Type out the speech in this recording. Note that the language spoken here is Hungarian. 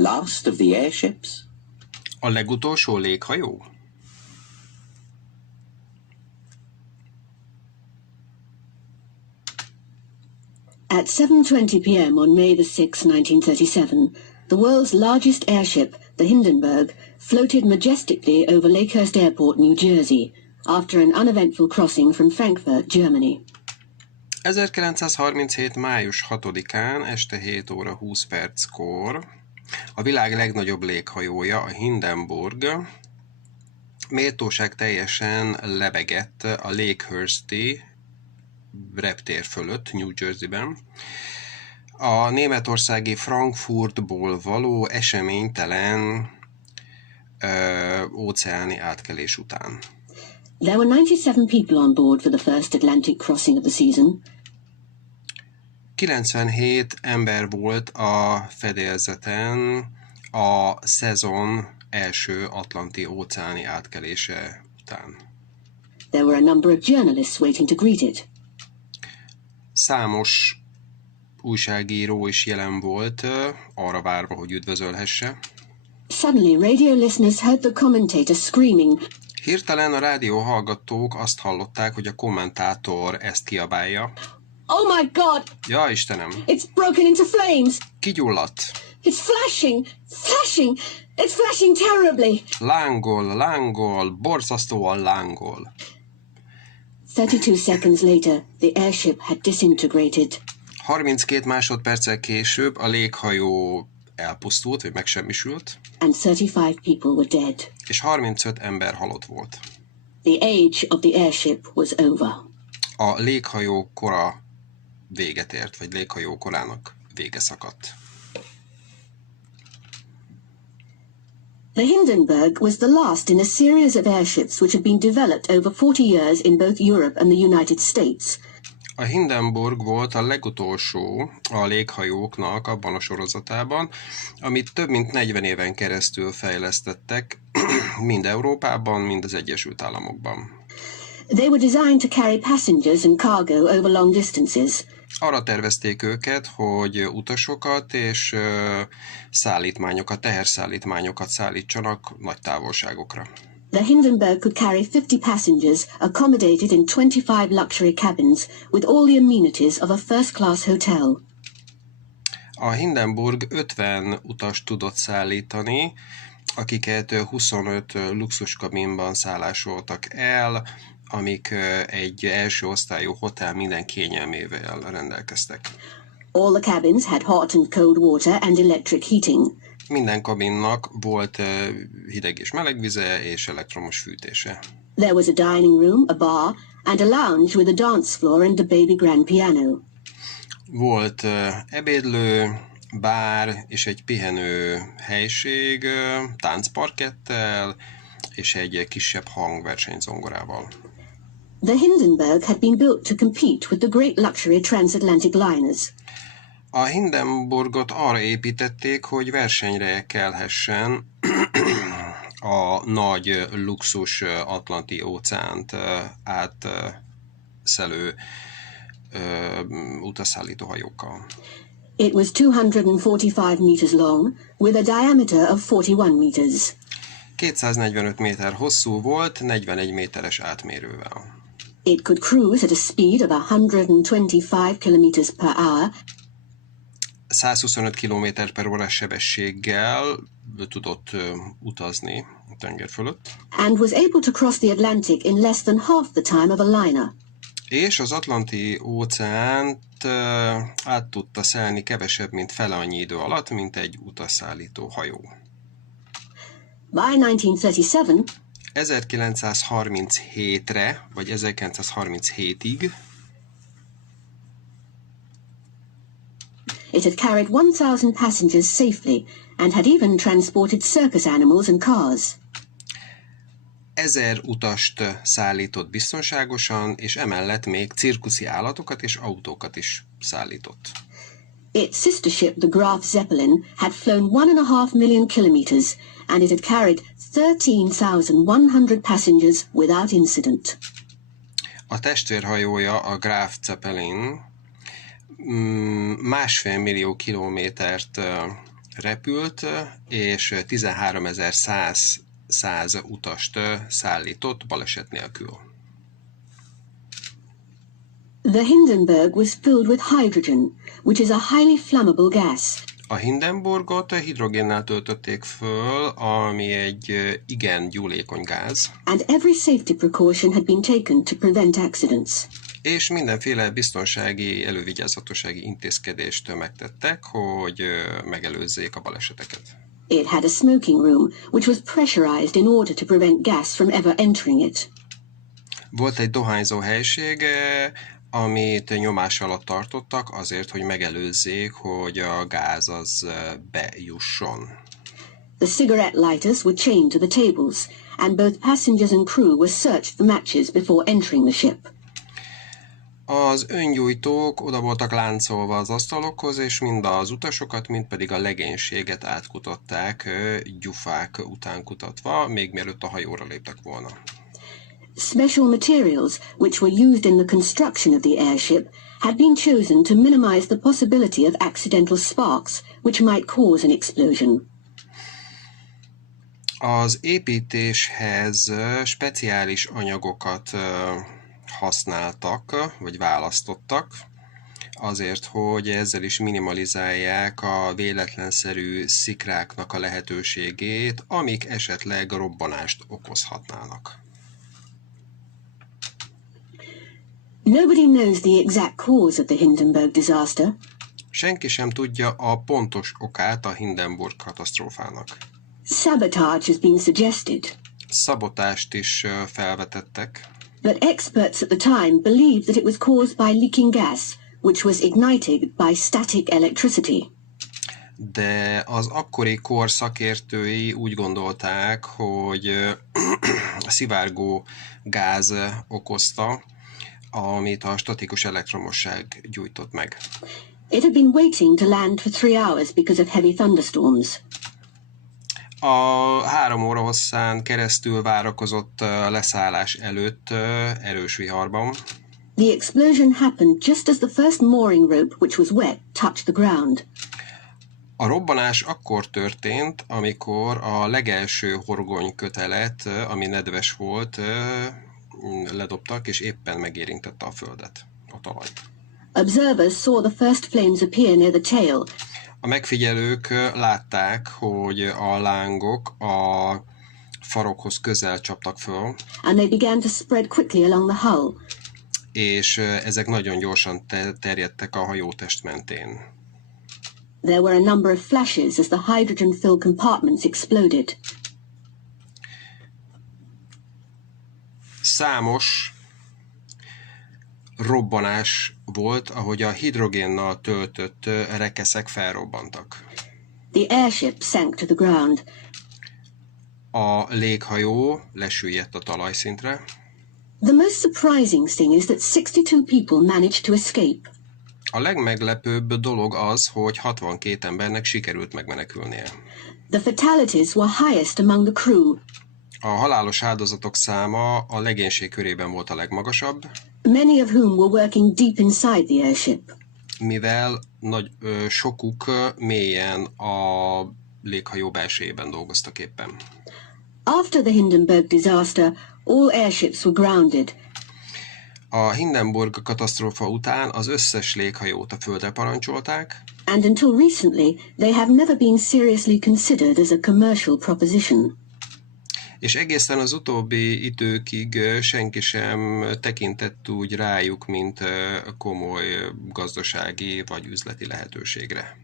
Last of the airships? A legutolsó léghajó? At 7:20 p.m. on May the 6th, 1937, the world's largest airship, the Hindenburg, floated majestically over Lakehurst Airport, New Jersey, after an uneventful crossing from Frankfurt, Germany. 1937. május 6-án este 7 óra 20 perckor a világ legnagyobb léghajója, a Hindenburg, méltóság teljesen lebegett a Lakehursti reptér fölött, New Jerseyben, a németországi Frankfurtból való eseménytelen óceáni átkelés után. There were 97 people on board for the first Atlantic crossing of the season. 97 ember volt a fedélzeten a szezon első atlanti óceáni átkelése után. There were a number of journalists waiting to greet it. Számos újságíró is jelen volt, arra várva, hogy üdvözölhesse. Suddenly, radio listeners heard the commentator screaming. Hirtelen a rádió hallgatók azt hallották, hogy a kommentátor ezt kiabálja. Oh my God! Ja, Istenem! It's broken into flames! Kigyulladt! It's flashing! Flashing! It's flashing terribly! Lángol, lángol, borzasztóan lángol. 32 seconds later, the airship had disintegrated. 32 másodperccel később a léghajó elpusztult, vagy megsemmisült. And 35 people were dead. És 35 ember halott volt. The age of the airship was over. A léghajó kora véget ért, vagy léghajó korának vége szakadt. The Hindenburg was the last in a series of airships which had been developed over 40 years in both Europe and the United States. A Hindenburg volt a legutolsó a léghajóknak abban a sorozatában, amit több mint 40 éven keresztül fejlesztettek, mind Európában, mind az Egyesült Államokban. They were designed to carry passengers and cargo over long distances. Arra tervezték őket, hogy utasokat és szállítmányokat, teherszállítmányokat szállítsanak nagy távolságokra. The Hindenburg could carry 50 passengers accommodated in 25 luxury cabins with all the amenities of a first-class hotel. A Hindenburg 50 utast tudott szállítani, akiket 25 luxuskabinban szállásoltak el, amik egy első osztályú hotel minden kényelmével rendelkeztek. All the cabins had hot and cold water and electric heating. Minden kabinnak volt hideg és meleg vize és elektromos fűtése. There was a dining room, a bar, and a lounge with a dance floor and a baby grand piano. Volt ebédlő, bár és egy pihenő helység, táncparkettel és egy kisebb hangversenyzongorával. The Hindenburg had been built to compete with the great luxury transatlantic liners. A Hindenburgot arra építették, hogy versenyre kelhessen a nagy luxus atlanti óceánt átszelő utasszállító hajókkal. It was 245 meters long, with a diameter of 41 meters. 245 méter hosszú volt, 41 méteres átmérővel. It could cruise at a speed of 125 kilometers per hour. 125 km/h sebességgel tudott utazni a tenger fölött. And was able to cross the Atlantic in less than half the time of a liner. És az Atlanti óceánt át tudta szelni kevesebb, mint fele annyi idő alatt, mint egy utasszállító hajó. By 1937, 1937-re, vagy 1937-ig it had carried 1,000 passengers safely and had even transported circus animals and cars. 1000 utast szállított biztonságosan, és emellett még cirkuszi állatokat és autókat is szállított. Its sister ship, the Graf Zeppelin, had flown 1.5 million kilometers, and it had carried 13,100 passengers without incident. A testvérhajója, a Graf Zeppelin, 1,5 millió kilométert repült, és 13.100 utast szállított baleset nélkül. The Hindenburg was filled with hydrogen, which is a highly flammable gas. A Hindenburgot hidrogénnel töltötték föl, ami egy igen gyúlékony gáz. And every safety precaution had been taken to prevent accidents. És mindenféle biztonsági, elővigyázatossági intézkedést megtettek, hogy megelőzzék a baleseteket. It had a smoking room, which was pressurized in order to prevent gas from ever entering it. Volt egy dohányzó helység, amit nyomás alatt tartottak azért, hogy megelőzzék, hogy a gáz az bejusson. The cigarette lighters were chained to the tables, and both passengers and crew were searched for matches before entering the ship. Az öngyújtók oda voltak láncolva az asztalokhoz, és mind az utasokat, mind pedig a legénységet átkutatták, gyufák után kutatva, még mielőtt a hajóra léptek volna. Special materials, which were used in the construction of the airship, had been chosen to minimize the possibility of accidental sparks, which might cause an explosion. Az építéshez speciális anyagokat használtak, vagy választottak, azért, hogy ezzel is minimalizálják a véletlenszerű szikráknak a lehetőségét, amik esetleg robbanást okozhatnának. Nobody knows the exact cause of the Hindenburg disaster. Senki sem tudja a pontos okát a Hindenburg katasztrófának. Sabotage has been suggested. Szabotást is felvetettek. But experts at the time believed that it was caused by leaking gas, which was ignited by static electricity. De az akkori kor szakértői úgy gondolták, hogy a szivárgó gáz okozta, amit a statikus elektromosság gyújtott meg. It had been waiting to land for 3 hours because of heavy thunderstorms. A 3 óra hosszán keresztül várakozott leszállás előtt erős viharban. The explosion happened just as the first mooring rope, which was wet, touched the ground. A robbanás akkor történt, amikor a legelső horgonykötelet, ami nedves volt, ledobtak, és éppen megérintette a földet, a talajt. Observers saw the first flames appear near the tail. A megfigyelők látták, hogy a lángok a farokhoz közel csaptak föl, And they began to spread quickly along the hull. és ezek nagyon gyorsan terjedtek a hajótest mentén. There were a number of flashes as the hydrogen-filled compartments exploded. Számos robbanás volt, ahogy a hidrogénnal töltött rekeszek felrobbantak. The airship sank to the ground. A léghajó lesüllyedt a talajszintre. The most surprising thing is that 62 people managed to escape. A legmeglepőbb dolog az, hogy 62 embernek sikerült megmenekülnie. The fatalities were highest among the crew. A halálos áldozatok száma a legénység körében volt a legmagasabb, Many of whom were working deep inside the airship. mivel sokuk mélyen a léghajó belsejében dolgoztak éppen. After the Hindenburg disaster, all airships were grounded. A Hindenburg katasztrófa után az összes léghajót a földre parancsolták, And until recently, they have never been seriously considered as a commercial proposition. és egészen az utóbbi időkig senki sem tekintett úgy rájuk, mint komoly gazdasági vagy üzleti lehetőségre.